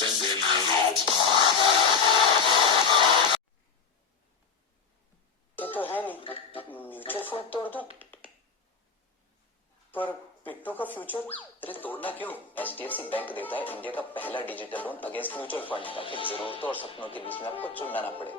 ये तो है नहीं, म्यूचुअल फंड तोड़ दूं, पर पिट्टू का फ्यूचर। अरे तोड़ना क्यों? HDFC बैंक देता है इंडिया का पहला digital loan against mutual fund, ताकि जरूरतों और सपनों के बीच में आपको चुनना ना पड़े।